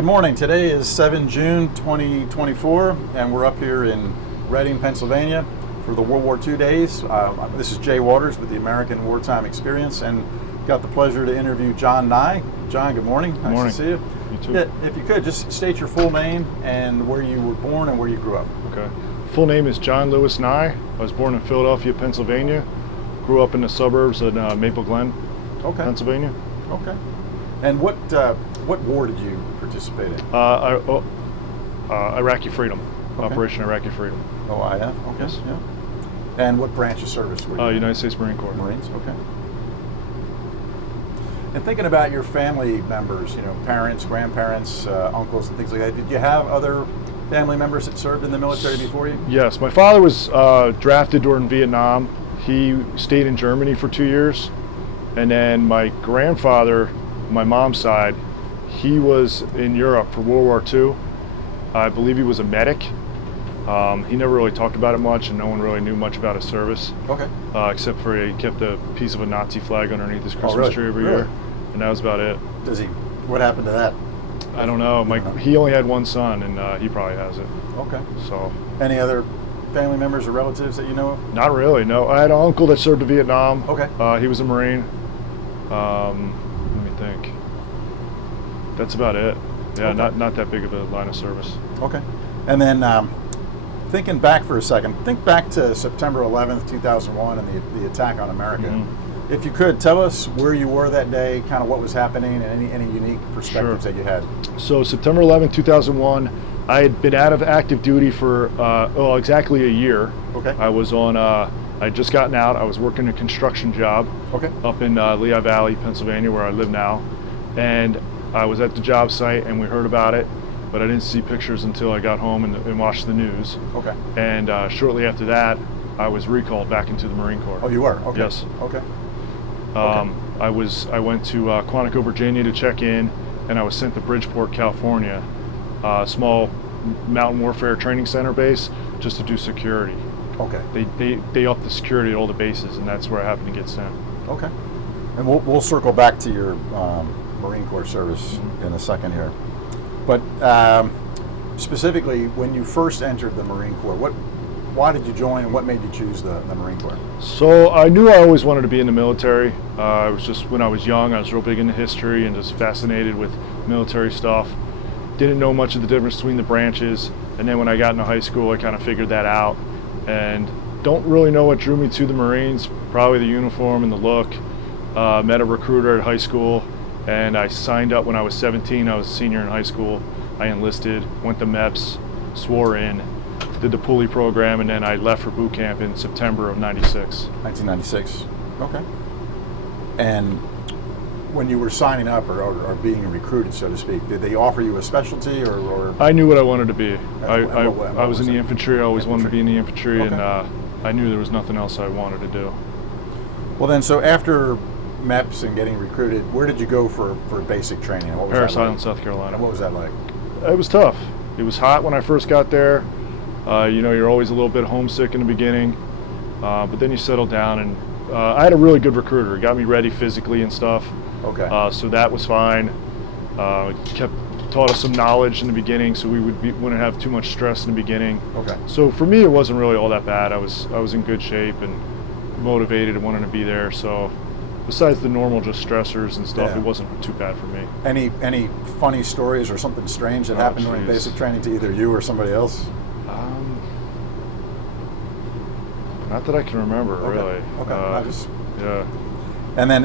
good morning. Today is 7 June 2024, and we're up here in Reading, Pennsylvania for the World War II days. This is Jay Waters with the American Wartime Experience, and got the pleasure to interview John Nye. John, good morning. Good morning. Nice to see you. You too. Yeah, if you could, just state your full name and where you were born and where you grew up. Okay. Full name is John Lewis Nye. I was born in Philadelphia, Pennsylvania. Grew up in the suburbs in Maple Glen, Pennsylvania. Okay. And what war did you participate in? Iraqi Freedom. Okay. Operation Iraqi Freedom. OIF. Okay. Yes. Yeah. And what branch of service were you? United States Marine Corps. Marines. Okay. And thinking about your family members, parents, grandparents, uncles, and things like that, did you have other family members that served in the military before you? Yes, my father was drafted during Vietnam. He stayed in Germany for 2 years. And then my grandfather, my mom's side, he was in Europe for World War II. I believe he was a medic. He never really talked about it much, and no one really knew much about his service. Okay. Except for he kept a piece of a Nazi flag underneath his Christmas tree every year, and that was about it. What happened to that? I don't know. He only had one son, and he probably has it. Okay. So. Any other family members or relatives that you know of? Not really. No. I had an uncle that served in Vietnam. Okay. He was a Marine. Let me think. That's about it. Yeah, okay. not that big of a line of service. Okay. And then thinking back for a second, think back to September 11th, 2001 and the attack on America. Mm-hmm. If you could, tell us where you were that day, kind of what was happening, and any unique perspectives that you had. So September 11th, 2001, I had been out of active duty for exactly a year. Okay. I was on, I'd just gotten out. I was working a construction job up in Lehigh Valley, Pennsylvania, where I live now. And I was at the job site and we heard about it, but I didn't see pictures until I got home and watched the news. Okay. And shortly after that, I was recalled back into the Marine Corps. Oh, you were? Okay. Yes. Okay. I went to Quantico, Virginia to check in, and I was sent to Bridgeport, California, a small mountain warfare training center base, just to do security. Okay. They upped the security at all the bases, and that's where I happened to get sent. Okay. And we'll circle back to your Marine Corps service in a second here. But specifically, when you first entered the Marine Corps, why did you join, and what made you choose the Marine Corps? So I knew I always wanted to be in the military. I was just, when I was young, I was real big into history and just fascinated with military stuff. Didn't know much of the difference between the branches, and then when I got into high school, I kind of figured that out. And don't really know what drew me to the Marines, probably the uniform and the look. Met a recruiter at high school, and I signed up when I was 17. I was a senior in high school. I enlisted, went to MEPS, swore in, did the pulley program, and then I left for boot camp in September of 96. 1996. Okay. And when you were signing up or being recruited, so to speak, did they offer you a specialty or? I knew what I wanted to be. What I was in the infantry. I always wanted to be in the infantry, okay. and I knew there was nothing else I wanted to do. Well then, so after MEPS and getting recruited, where did you go for basic training? What was Parris that like? Island, South Carolina. What was that like? It was tough. It was hot when I first got there. You're always a little bit homesick in the beginning, but then you settle down, and I had a really good recruiter. He got me ready physically and stuff. Okay. So that was fine. Taught us some knowledge in the beginning, so we wouldn't have too much stress in the beginning. Okay. So for me, it wasn't really all that bad. I was in good shape and motivated and wanted to be there. So besides the normal just stressors and stuff, it wasn't too bad for me. Any funny stories or something strange that happened during basic training to either you or somebody else? Not that I can remember, really. Okay. Yeah. And then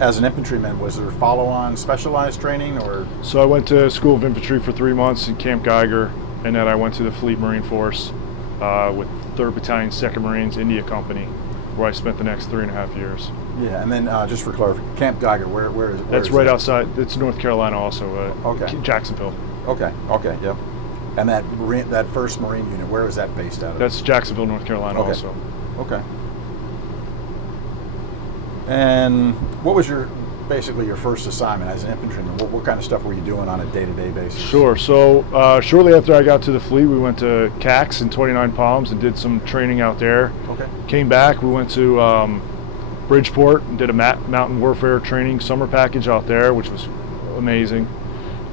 as an infantryman, was there follow-on specialized training or? So I went to School of Infantry for 3 months in Camp Geiger, and then I went to the Fleet Marine Force with 3rd Battalion, 2nd Marines, India Company, where I spent the next 3.5 years. Yeah, and then just for clarification, Camp Geiger, where is That's right outside. It's North Carolina also. Jacksonville. Okay. Yep. And that first Marine unit, where is that based out of? That's Jacksonville, North Carolina also. Okay. And what was basically your first assignment as an infantryman? What kind of stuff were you doing on a day-to-day basis? Sure. So shortly after I got to the fleet, we went to CAX and 29 Palms and did some training out there. Okay. Came back. We went to Bridgeport and did a mountain warfare training summer package out there, which was amazing.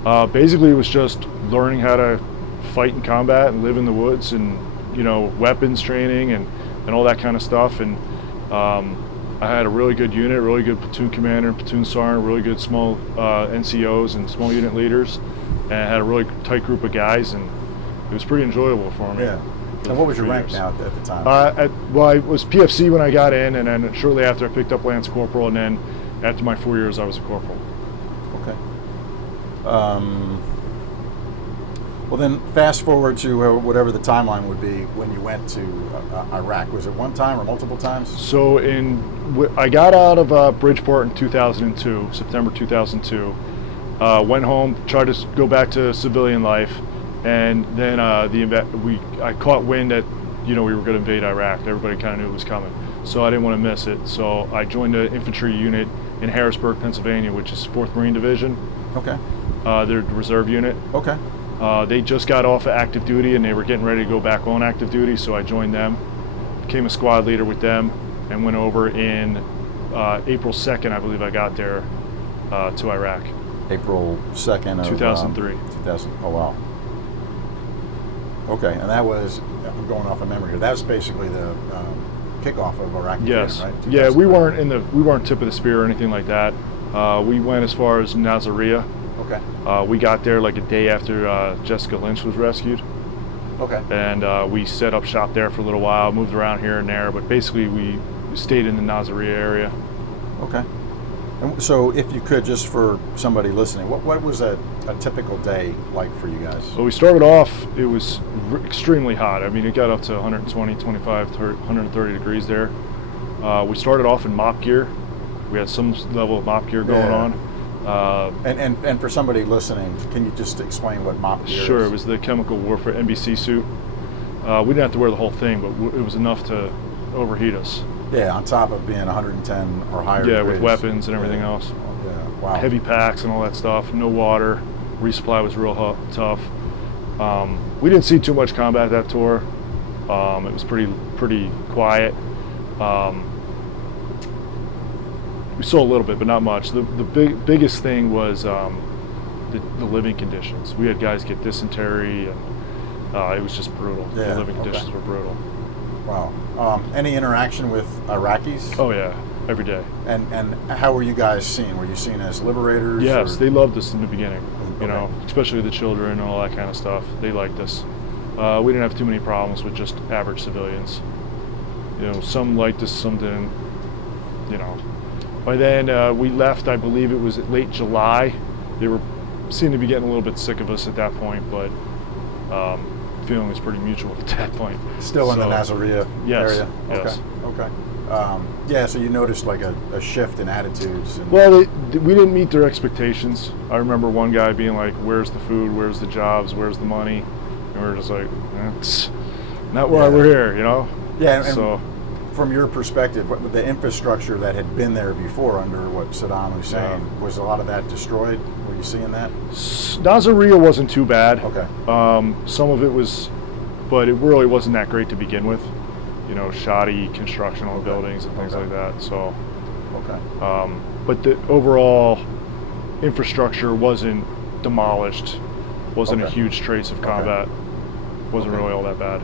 Basically, it was just learning how to fight in combat and live in the woods, and weapons training and all that kind of stuff. And I had a really good unit, really good platoon commander, platoon sergeant, really good small NCOs and small unit leaders, and I had a really tight group of guys, and it was pretty enjoyable for me. Yeah. And what was your rank now at the time? I was PFC when I got in, and then shortly after I picked up Lance Corporal, and then after my 4 years I was a corporal. Okay. Well, then fast forward to whatever the timeline would be when you went to Iraq. Was it one time or multiple times? So I got out of Bridgeport in 2002, September 2002. Went home, tried to go back to civilian life, and then I caught wind that we were going to invade Iraq. Everybody kind of knew it was coming, so I didn't want to miss it. So I joined an infantry unit in Harrisburg, Pennsylvania, which is 4th Marine Division. Okay. Their reserve unit. Okay. They just got off of active duty and they were getting ready to go back on active duty, so I joined them, became a squad leader with them, and went over in April 2nd, I believe I got there, to Iraq. April 2nd of 2003. 2000. Oh wow. Okay, and that was, I'm going off of memory here, that was basically the kickoff of Iraqi Freedom, right? Yeah, we weren't tip of the spear or anything like that. We went as far as Nasiriyah. Okay. We got there like a day after Jessica Lynch was rescued. Okay. And we set up shop there for a little while, moved around here and there, but basically we stayed in the Nasiriyah area. Okay. And so if you could, just for somebody listening, what was a typical day like for you guys? So we started off, it was extremely hot. I mean, it got up to 120, 25, 130 degrees there. We started off in mop gear. We had some level of mop gear going on. And for somebody listening, can you just explain what mop gear is? Sure, it was the chemical warfare NBC suit. We didn't have to wear the whole thing, but it was enough to overheat us. Yeah, on top of being 110 or higher. Yeah, degrees. with weapons and everything else. Yeah, wow. Heavy packs and all that stuff. No water. Resupply was real tough. We didn't see too much combat that tour. It was pretty quiet. We saw a little bit, but not much. The biggest thing was the living conditions. We had guys get dysentery, and it was just brutal. Yeah, the living conditions were brutal. Wow. Any interaction with Iraqis? Oh yeah, every day. And how were you guys seen? Were you seen as liberators? Yes, or? They loved us in the beginning. Okay. You know, especially the children and all that kind of stuff. They liked us. We didn't have too many problems with just average civilians. You know, some liked us, some didn't. You know. By then, we left, I believe it was late July. They seemed to be getting a little bit sick of us at that point, but feeling was pretty mutual at that point. Still in the Nasiriyah area? Yes. Okay. Yeah, so you noticed like a shift in attitudes. Well, we didn't meet their expectations. I remember one guy being like, where's the food, where's the jobs, where's the money? And we were just like, that's not why we're here, you know? Yeah, and so from your perspective, the infrastructure that had been there before under what Saddam Hussein, was a lot of that destroyed? Were you seeing that? Nasiriyah wasn't too bad. Okay. Some of it was, but it really wasn't that great to begin with. You know, shoddy construction on buildings and things like that. So, but the overall infrastructure wasn't demolished. Wasn't a huge trace of combat. Wasn't really all that bad.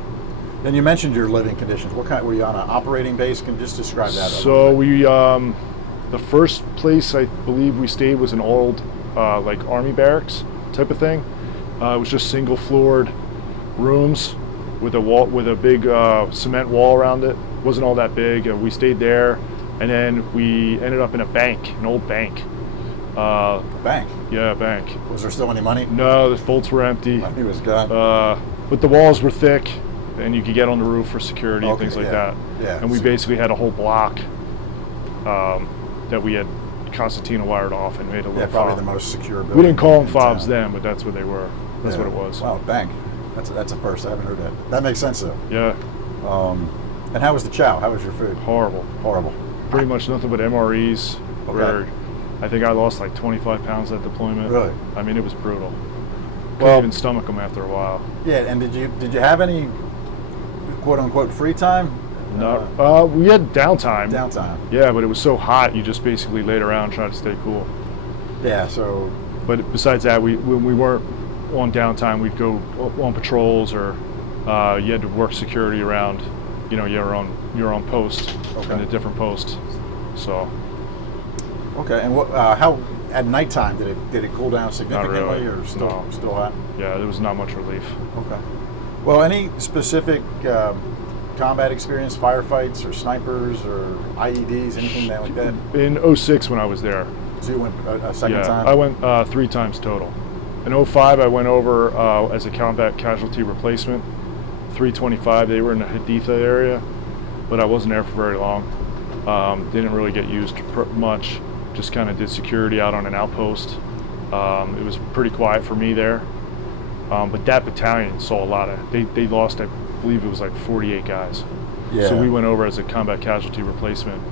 And you mentioned your living conditions. What kind? Were you on an operating base? Can you just describe that? So we, the first place I believe we stayed was an old, like army barracks type of thing. It was just single floored rooms with a wall, with a big cement wall around it. Wasn't all that big. We stayed there, and then we ended up in a bank, an old bank. Bank? Yeah, a bank. Was there still any money? No, the vaults were empty. Money was gone. But the walls were thick, and you could get on the roof for security and things like that. Yeah. And we basically had a whole block that we had Constantina wired off and made a little probably fob. the most secure building. We didn't call them in fobs town. then, but that's what they were. That's what it was. Wow, bank. That's a first. I haven't heard that. That makes sense though. Yeah. And how was the chow? How was your food? Horrible. Horrible. Pretty much nothing but MREs. Where I think I lost like 25 pounds at deployment. Really? I mean, it was brutal. Couldn't even stomach them after a while. Yeah, and did you have any quote unquote free time? No. We had downtime. Downtime. Yeah, but it was so hot, you just basically laid around trying to stay cool. Yeah, so But besides that, when we weren't on downtime, we'd go on patrols, or you had to work security around. You know, you're on post in a different post. So. Okay, and how at nighttime did it cool down significantly, Not really. or still hot? Yeah, there was not much relief. Okay. Well, any specific combat experience, firefights or snipers or IEDs, anything like that? In 06 when I was there. So you went a second time? I went 3 times total. In 05 I went over as a combat casualty replacement. 325, they were in the Haditha area, but I wasn't there for very long. Didn't really get used much. Just kind of did security out on an outpost. It was pretty quiet for me there. But that battalion saw a lot of, they lost, I believe it was like 48 guys. Yeah. So we went over as a combat casualty replacement.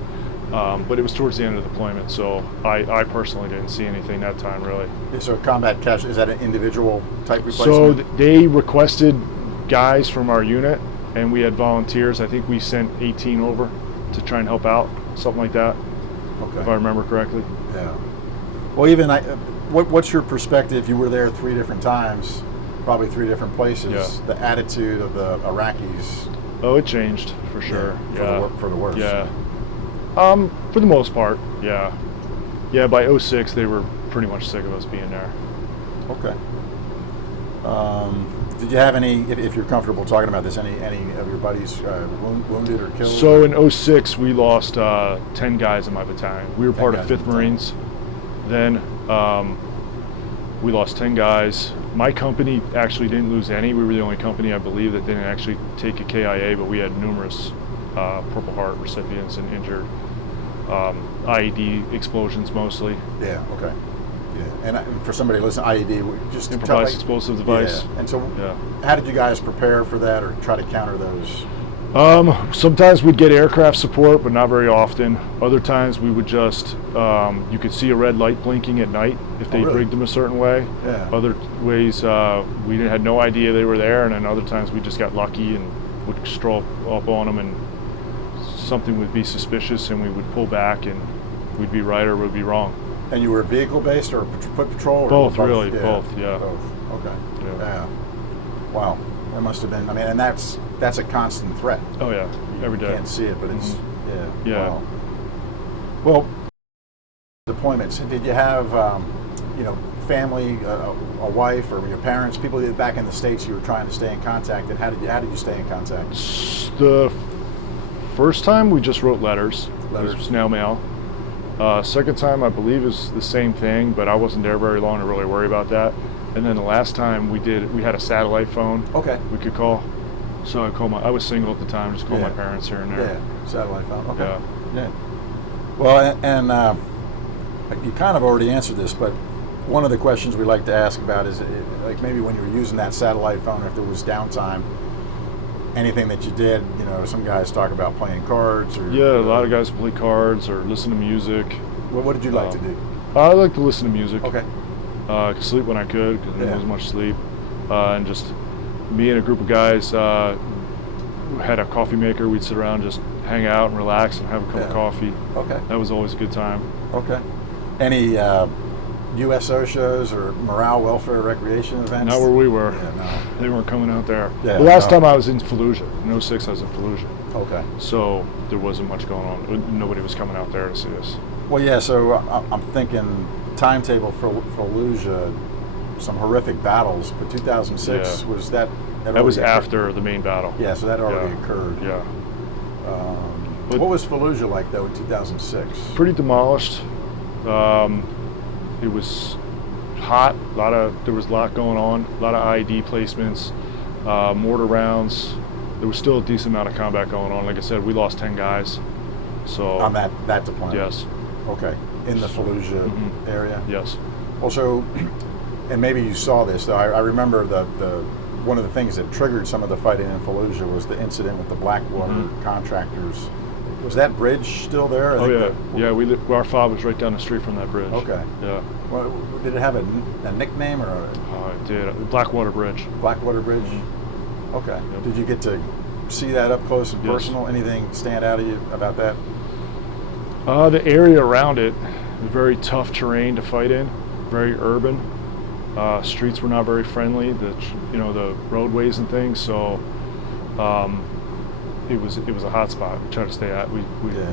But it was towards the end of the deployment, so I personally didn't see anything that time, really. Yeah, so combat casualty, is that an individual type replacement? So they requested guys from our unit, and we had volunteers. I think we sent 18 over to try and help out, something like that, if I remember correctly. Yeah. Well, even what's your perspective? You were there 3 different times, probably 3 different places. Yeah. The attitude of the Iraqis. Oh, it changed for sure. Yeah. For the worse. Yeah. For the most part, yeah. Yeah, by 06 they were pretty much sick of us being there. Okay. Did you have any, if you're comfortable talking about this, any of your buddies wounded or killed? So in 06 we lost 10 guys in my battalion. We were part of 5th Marines then. We lost 10 guys. My company actually didn't lose any. We were the only company, I believe, that didn't actually take a KIA, but we had numerous Purple Heart recipients and injured. IED explosions mostly. Yeah, okay. Yeah, and for somebody listening, IED, just improvised explosive device. Yeah. And so, how did you guys prepare for that, or try to counter those? Sometimes we'd get aircraft support, but not very often. Other times we would just, you could see a red light blinking at night if they rigged them a certain way. Yeah. Other ways, we had no idea they were there, and then other times we just got lucky and would stroll up on them, and something would be suspicious, and we would pull back, and we'd be right or we'd be wrong. And you were vehicle-based or foot patrol? Or both, really, both, yeah. Both, okay. Yeah. Wow, that must have been, I mean, and that's a constant threat. Oh yeah, every day. You can't see it, but it's, Yeah. Wow. Well, deployments, did you have, family, a wife, or your parents, people that back in the States you were trying to stay in contact, and how did you stay in contact? The first time we just wrote letters. It was snail mail. Second time I believe is the same thing, but I wasn't there very long to really worry about that. And then the last time we had a satellite phone. Okay. We could call. So I was single at the time, just called my parents here and there. Yeah, satellite phone. Okay. Yeah. Well, and you kind of already answered this, but one of the questions we like to ask about is, like, maybe when you were using that satellite phone, if there was downtime, anything that you did, some guys talk about playing cards, or a lot of guys play cards or listen to music. Well, what did you like to do? I like to listen to music. Okay. I could sleep when I could, because there wasn't much sleep, and just me and a group of guys had a coffee maker. We'd sit around, just hang out and relax and have a cup of coffee. Okay. That was always a good time. Okay. Any USO shows or morale, welfare, recreation events? Not where we were. Yeah, no. They weren't coming out there. Yeah, the last time I was in Fallujah, in 06 I was in Fallujah. Okay. So there wasn't much going on. Nobody was coming out there to see us. Well, yeah, so I'm thinking timetable for Fallujah, some horrific battles, but 2006, was that was after the main battle. Yeah, so that already occurred. Yeah. What was Fallujah like, though, in 2006? Pretty demolished. It was hot. There was a lot going on. A lot of IED placements, mortar rounds. There was still a decent amount of combat going on. Like I said, we lost 10 guys. So on that deployment. Yes. Okay. In the Fallujah area. Yes. Also, and maybe you saw this, though. I remember the one of the things that triggered some of the fighting in Fallujah was the incident with the Blackwater contractors. Was that bridge still there? Our fob was right down the street from that bridge. Okay. Yeah. Well, did it have a nickname or? It did. Blackwater Bridge. Blackwater Bridge. Okay. Yep. Did you get to see that up close and personal? Anything stand out to you about that? The area around it was very tough terrain to fight in. very urban. Streets were not very friendly. The roadways and things. So it was a hot spot. We tried to stay out. We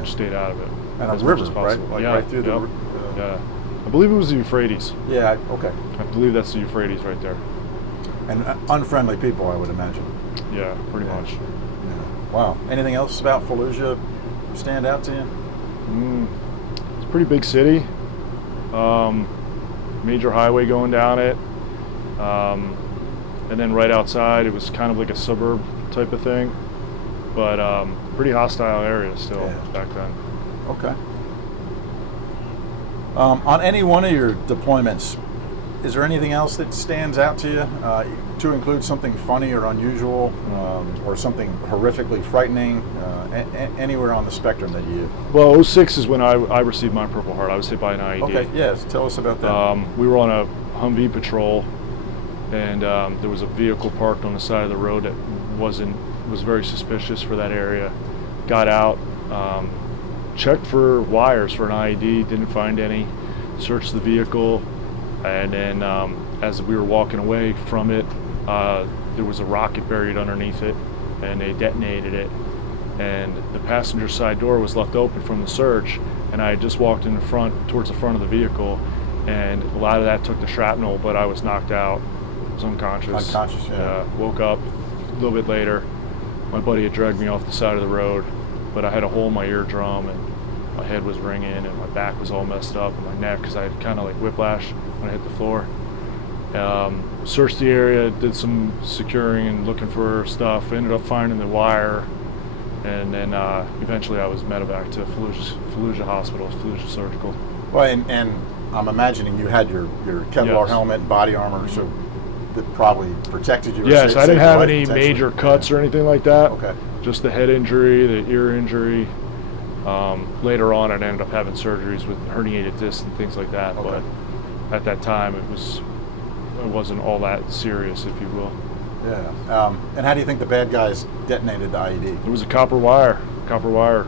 stayed out of it. And a as river, much as possible. right? Like yeah, right through the. Yeah. I believe it was the Euphrates. Yeah. Okay. I believe that's the Euphrates right there. And unfriendly people, I would imagine. Yeah, pretty much. Yeah. Wow. Anything else about Fallujah stand out to you? It's a pretty big city. Major highway going down it. And then right outside, it was kind of like a suburb type of thing. But pretty hostile area still back then. Okay. On any one of your deployments, is there anything else that stands out to you, to include something funny or unusual, or something horrifically frightening, anywhere on the spectrum that you... Well, 06 is when I received my Purple Heart. I was hit by an IED. Okay, yes, tell us about that. We were on a Humvee patrol, and there was a vehicle parked on the side of the road that was very suspicious for that area. Got out, checked for wires for an IED, didn't find any, searched the vehicle, and then as we were walking away from it, there was a rocket buried underneath it, and they detonated it, and the passenger side door was left open from the search, and I had just walked in the front, towards the front of the vehicle, and a lot of that took the shrapnel, but I was knocked out, was unconscious. Unconscious, yeah. Woke up a little bit later. My buddy had dragged me off the side of the road, but I had a hole in my eardrum, and my head was ringing, and my back was all messed up, and my neck, because I had kind of like whiplash when I hit the floor. Searched the area, did some securing and looking for stuff, ended up finding the wire, and then eventually I was medevac to Fallujah Hospital, Fallujah Surgical. Well, and I'm imagining you had your Kevlar helmet and body armor, so that probably protected you. Yes, I didn't have any major cuts or anything like that. Okay. Just the head injury, the ear injury. Later on, I ended up having surgeries with herniated discs and things like that. Okay. But at that time, it wasn't all that serious, if you will. Yeah. And how do you think the bad guys detonated the IED? It was a copper wire. Copper wire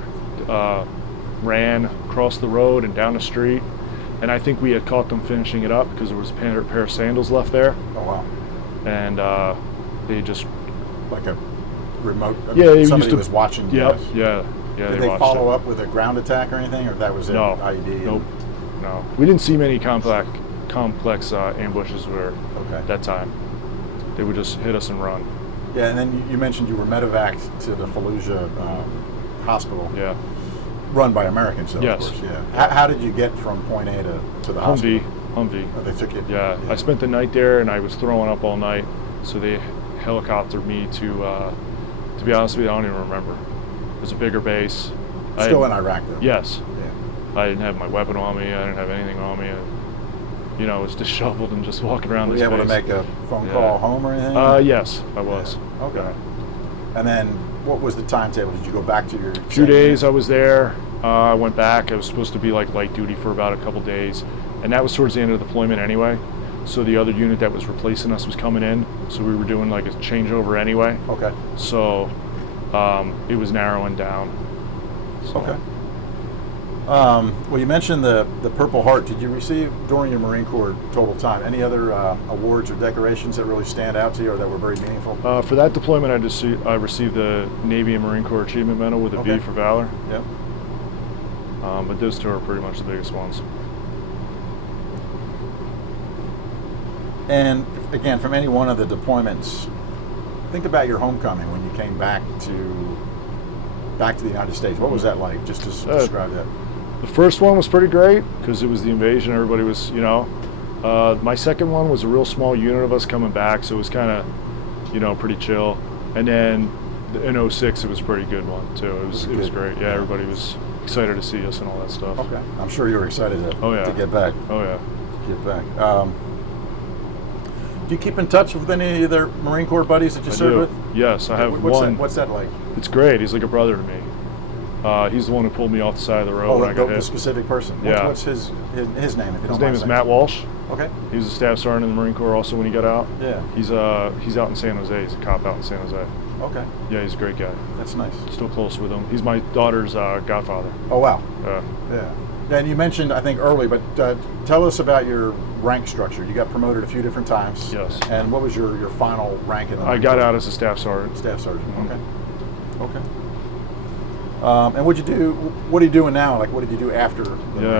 ran across the road and down the street, and I think we had caught them finishing it up because there was a pair of sandals left there. Oh wow. And they just like a remote. Somebody was watching. Yep. Guys. Yeah. Did they follow up with a ground attack or anything, or that was it? No. IED. Nope. No. We didn't see many complex ambushes at that time. They would just hit us and run. Yeah, and then you mentioned you were medevaced to the Fallujah hospital. Yeah. Run by Americans, so Yes. of course. Yeah. How did you get from point A to the hospital? Humvee. Oh, they took you. Yeah. I spent the night there, and I was throwing up all night, so they helicoptered me to be honest with you, I don't even remember. It was a bigger base. Still in Iraq, though. Yes. Yeah. I didn't have my weapon on me. I didn't have anything on me. I was disheveled and just walking around Were this you able base. to make a phone call home or anything? Yes, I was. Yeah. Okay. And then what was the timetable? Did you go back to your... A few days I was there. I went back. I was supposed to be like light duty for about a couple days. And that was towards the end of the deployment anyway. So the other unit that was replacing us was coming in. So we were doing like a changeover anyway. Okay. So it was narrowing down. So. Okay. Well, you mentioned the Purple Heart. Did you receive, during your Marine Corps total time, any other awards or decorations that really stand out to you or that were very meaningful? For that deployment, I received the Navy and Marine Corps Achievement Medal with a V for Valor. Yep. But those two are pretty much the biggest ones. And again, from any one of the deployments, think about your homecoming when you came back to the United States. What was that like? Just to describe that. The first one was pretty great because it was the invasion. Everybody was, my second one was a real small unit of us coming back, so it was kind of, pretty chill. And then in 06, it was a pretty good one too. It was great. Yeah, everybody was excited to see us and all that stuff. Okay, I'm sure you were excited to get back. Oh yeah. Get back. Do you keep in touch with any of their Marine Corps buddies that you served with? Yes, I have one. What's that like? It's great. He's like a brother to me. He's the one who pulled me off the side of the road when I got hit. The specific person. Yeah. What's his name? If you don't mind his name is saying? Matt Walsh. Okay. He was a staff sergeant in the Marine Corps also when he got out. Yeah. He's out in San Jose. He's a cop out in San Jose. Okay. Yeah, he's a great guy. That's nice. Still close with him. He's my daughter's godfather. Oh wow. Yeah. And you mentioned, I think, early, but tell us about your rank structure. You got promoted a few different times. Yes. And what was your final rank in the I got out as a staff sergeant. Staff sergeant. Mm-hmm. Okay. And what are you doing now? Like, what did you do after?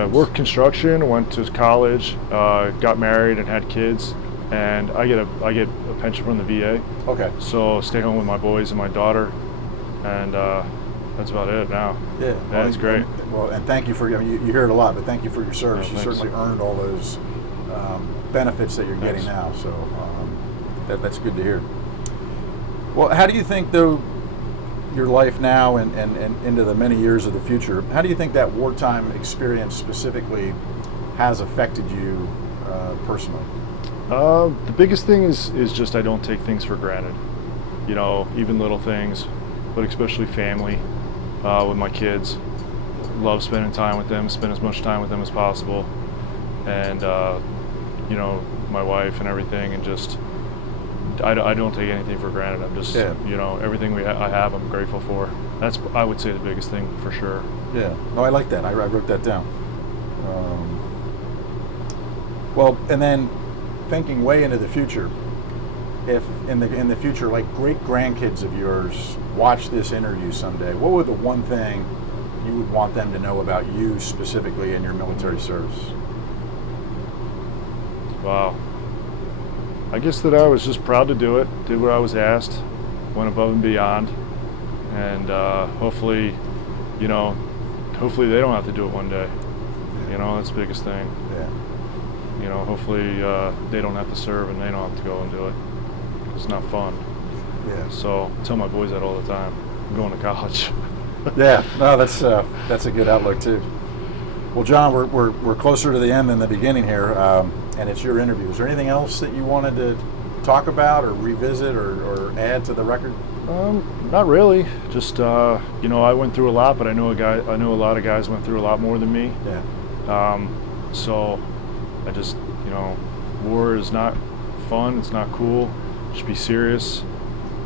Worked construction, went to college, got married and had kids, and I get a pension from the VA. Okay. So stay home with my boys and my daughter, and that's about it now. Yeah. Yeah, it's great. And thank you for, you hear it a lot, but thank you for your service. Yeah, you thanks. certainly earned all those benefits that you're getting now. So that's good to hear. Well, how do you think, though, your life now and into the many years of the future, how do you think that wartime experience specifically has affected you personally? The biggest thing is just I don't take things for granted. You know, even little things, but especially family with my kids. Love spending time with them, spend as much time with them as possible. And, you know, my wife and everything, and just, I don't take anything for granted. I'm just, you know, everything I have, I'm grateful for. That's, I would say, the biggest thing for sure. Yeah. No, I like that. I wrote that down. Well, and then thinking way into the future, if in the future, like great grandkids of yours watch this interview someday, what would the one thing you would want them to know about you specifically in your military service? Wow. I guess that I was just proud to do it, did what I was asked, went above and beyond, and hopefully, you know, hopefully they don't have to do it one day. You know, that's the biggest thing. Yeah. You know, hopefully they don't have to serve and they don't have to go and do it. It's not fun. Yeah. So I tell my boys that all the time. I'm going to college. Yeah. No, that's a good outlook too. Well, John, we're closer to the end than the beginning here, and it's your interview. Is there anything else that you wanted to talk about or revisit or add to the record? Not really. Just you know, I went through a lot, but I know a lot of guys went through a lot more than me. Yeah. So I just, you know, war is not fun. It's not cool. It should be serious.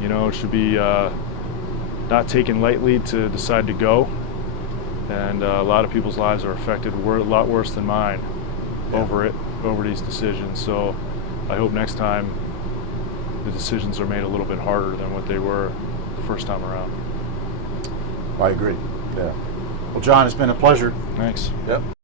You know, it should be not taken lightly to decide to go. And a lot of people's lives are affected a lot worse than mine over these decisions. So I hope next time the decisions are made a little bit harder than what they were the first time around. I agree. Yeah. Well, John, it's been a pleasure. Thanks. Yep.